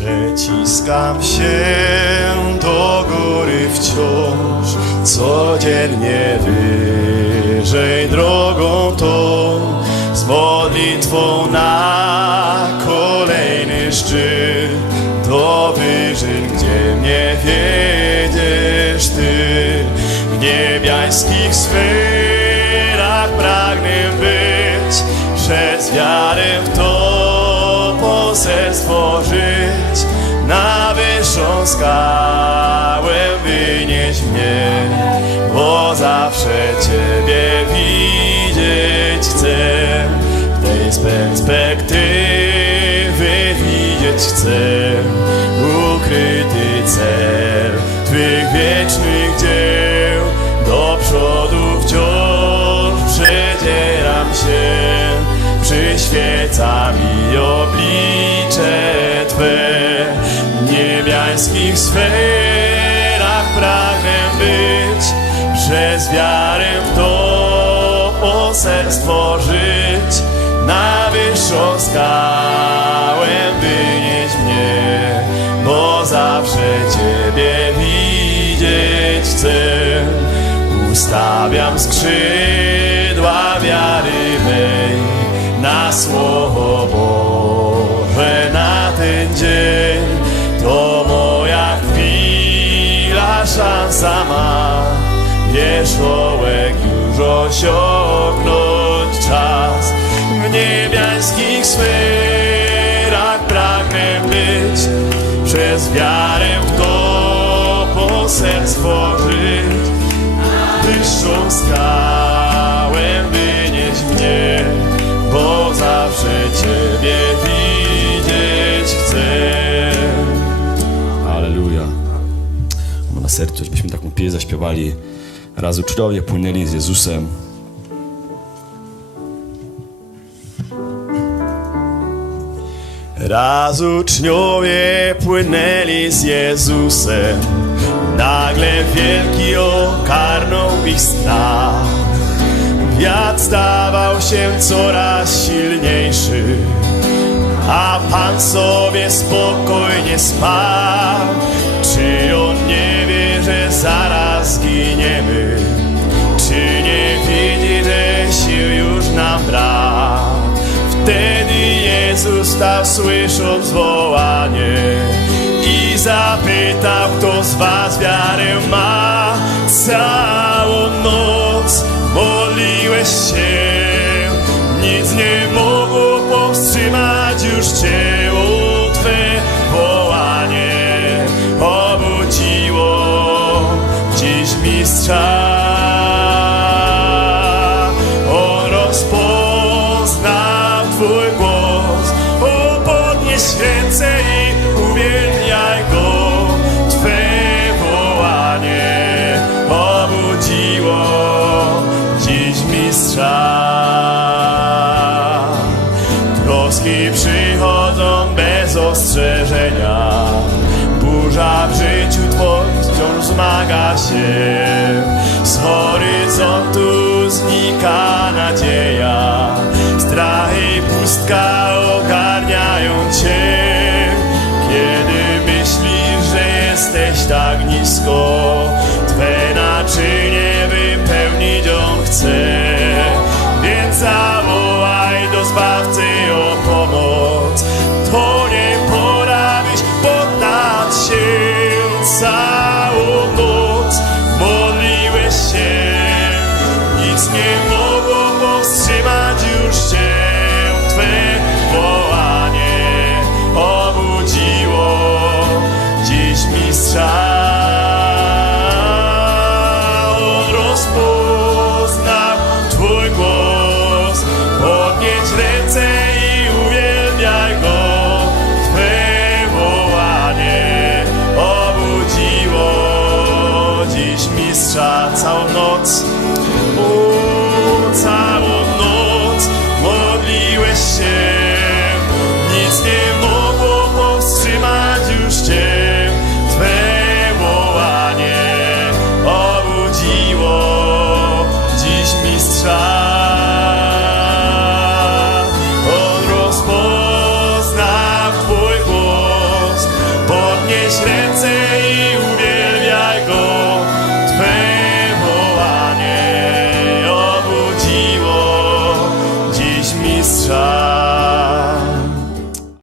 Przeciskam się do góry wciąż, codziennie wyżej drogą tą, z modlitwą na kolejny szczyt, do wyżyn, gdzie mnie wiedziesz Ty, w niebiańskich sferach pragnę być, przez wiarę w to poselstwo żyć, na wyższą skałę wynieś mnie, bo zawsze Ciebie widzieć chcę, w tej perspektywy widzieć chcę, przyświeca mi oblicze Twe, w niebiańskich sferach pragnę być, przez wiarę w to poselstwo żyć, na wyższą skałę wynieś mnie, bo zawsze Ciebie widzieć chcę. Ustawiam skrzydła Słowo Boże na ten dzień. To moja chwila, szansa ma wierzchołek już osiągnąć czas. W niebiańskich sferach pragnę być, przez wiarę to poselstwo żyć. Wyższą skałę sercu, żebyśmy taką pieśń zaśpiewali. Raz uczniowie płynęli z Jezusem. Raz uczniowie płynęli z Jezusem, nagle wielki okarnął ich strach. Wiatr stawał się coraz silniejszy, a Pan sobie spokojnie spał. Czy on zaraz zginiemy? Czy nie widzi, że sił już nam brak? Wtedy Jezus stał słysząc wołanie i zapytał, kto z was wiarę ma. Całą noc modliłeś się, nic nie mogło powstrzymać już cię. Mistrza. On rozpoznał Twój głos, o podnieś ręce i uwielbiaj Go. Twe wołanie obudziło dziś mistrza. Troski przychodzą bez ostrzeżenia, burza w życiu Twoim wciąż zmaga się. Tak nisko, Twe naczynie wypełnić On chce. Więc zawołaj do Zbawcy o pomoc, to nie pora, byś poddać się całą noc. Modliłeś się, nic nie mogło podnieś ręce i uwielbiaj Go. Twe wołanie obudziło dziś mistrza całą noc.